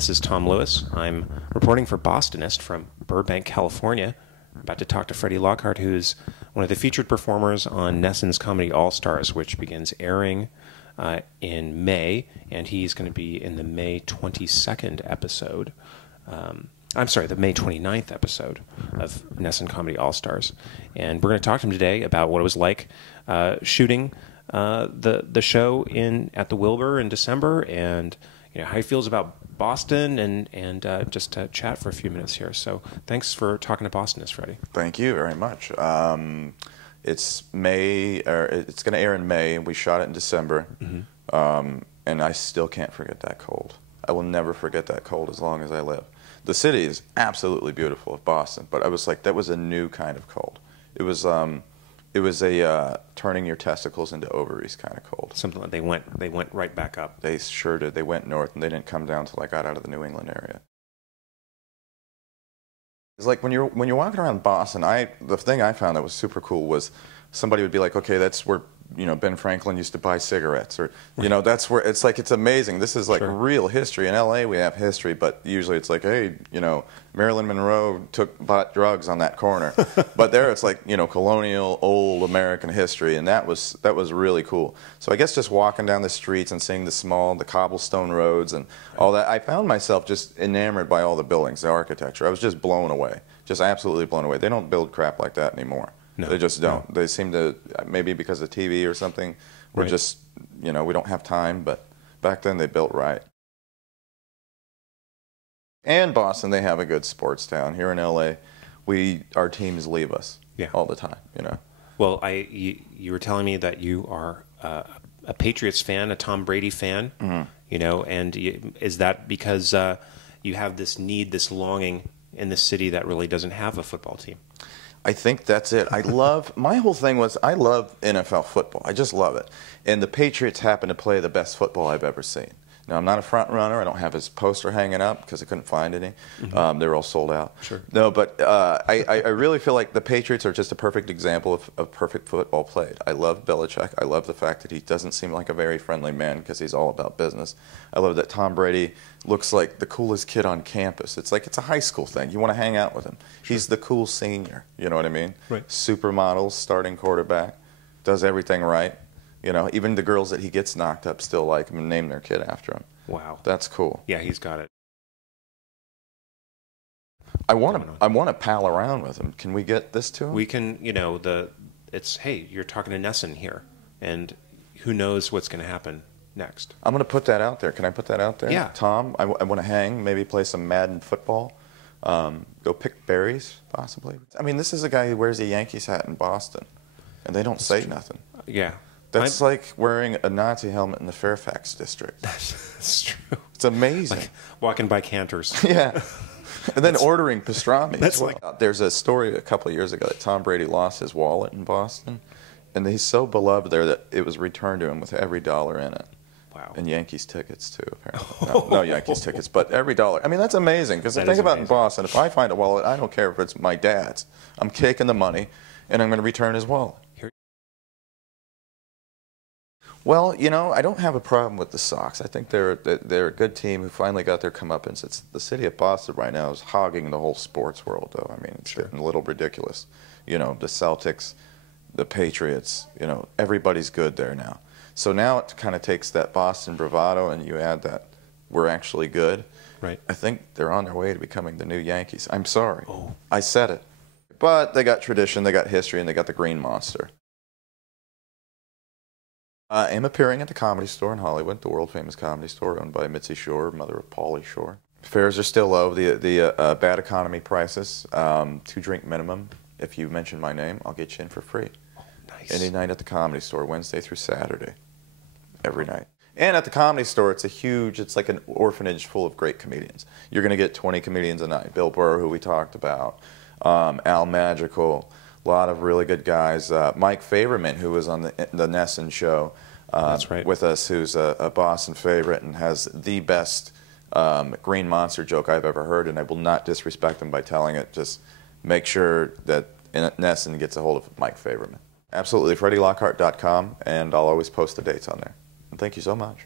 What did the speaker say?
This is Tom Lewis. I'm reporting for Bostonist from Burbank, California. I'm about to talk to Freddy Lockhart, who's one of the featured performers on NESN's Comedy All-Stars, which begins airing in May, and he's going to be in the May 22nd episode. I'm sorry, the May 29th episode of NESN Comedy All-Stars. And we're going to talk to him today about what it was like shooting the show at the Wilbur in December, and how he feels about Boston, and just to chat for a few minutes here. So thanks for talking to Bostonist, Freddy. Thank you very much. It's May, or it's going to air in May, and we shot it in December. Mm-hmm. And I still can't forget that cold. I will never forget that cold as long as I live. The city is absolutely beautiful of Boston, but I was like, that was a new kind of cold. It was a turning your testicles into ovaries kind of cold. Something like they went right back up. They sure did. They went north, and they didn't come down till I got out of the New England area. It's like when you're walking around Boston, the thing I found that was super cool was somebody would be like, okay, that's where Ben Franklin used to buy cigarettes, or that's where it's like, it's amazing. This is like real history. In LA we have history, but usually it's like, hey, Marilyn Monroe bought drugs on that corner. But there it's like, colonial old American history, and that was really cool. So I guess just walking down the streets and seeing the cobblestone roads and all that, I found myself just enamored by all the buildings, the architecture. I was just blown away, just absolutely blown away. They don't build crap like that anymore. No, they just don't. No. They seem to, maybe because of TV or something, we're just, we don't have time, but back then they built right. And Boston, they have a good sports town. Here in LA, our teams leave us all the time, Well, you were telling me that you are a Patriots fan, a Tom Brady fan, and is that because you have this need, this longing in this city that really doesn't have a football team? I think that's it. My whole thing was, I love NFL football. I just love it. And the Patriots happen to play the best football I've ever seen. Now, I'm not a front runner. I don't have his poster hanging up because I couldn't find any. Mm-hmm. They were all sold out. Sure. No, but I really feel like the Patriots are just a perfect example of perfect football played. I love Belichick. I love the fact that he doesn't seem like a very friendly man because he's all about business. I love that Tom Brady looks like the coolest kid on campus. It's like it's a high school thing. You want to hang out with him. Sure. He's the cool senior. You know what I mean? Right. Supermodels, starting quarterback, does everything right. Even the girls that he gets knocked up still like him and name their kid after him. Wow. That's cool. Yeah, he's got it. I want to pal around with him. Can we get this to him? We can, it's, hey, you're talking to NESN here, and who knows what's going to happen next. I'm going to put that out there. Can I put that out there? Yeah. Tom, I want to hang, maybe play some Madden football, go pick berries, possibly. I mean, this is a guy who wears a Yankees hat in Boston, and they don't say nothing. Yeah. That's like wearing a Nazi helmet in the Fairfax district. That's true. It's amazing. Like walking by Cantors. Yeah. And then ordering pastrami as well. There's a story a couple of years ago that Tom Brady lost his wallet in Boston, and he's so beloved there that it was returned to him with every dollar in it. Wow. And Yankees tickets, too, apparently. No Yankees tickets, but every dollar. I mean, that's amazing, because think about in Boston, if I find a wallet, I don't care if it's my dad's. I'm taking the money, and I'm going to return his wallet. Well, I don't have a problem with the Sox. I think they're a good team who finally got their comeuppance. It's the city of Boston right now is hogging the whole sports world, though. I mean, it's getting a little ridiculous. The Celtics, the Patriots, everybody's good there now. So now it kind of takes that Boston bravado, and you add that we're actually good. Right. I think they're on their way to becoming the new Yankees. I'm sorry. Oh. I said it. But they got tradition, they got history, and they got the Green Monster. I am appearing at the Comedy Store in Hollywood, the world-famous Comedy Store owned by Mitzi Shore, mother of Pauly Shore. Fares are still low. The bad economy prices, 2-drink minimum. If you mention my name, I'll get you in for free. Oh, nice. Any night at the Comedy Store, Wednesday through Saturday, every night. And at the Comedy Store, it's like an orphanage full of great comedians. You're going to get 20 comedians a night. Bill Burr, who we talked about, Al Madrigal, a lot of really good guys. Mike Favorman, who was on the NESN show with us, who's a Boston favorite and has the best Green Monster joke I've ever heard, and I will not disrespect him by telling it. Just make sure that NESN gets a hold of Mike Favorman. Absolutely, FreddyLockhart.com, and I'll always post the dates on there. And thank you so much.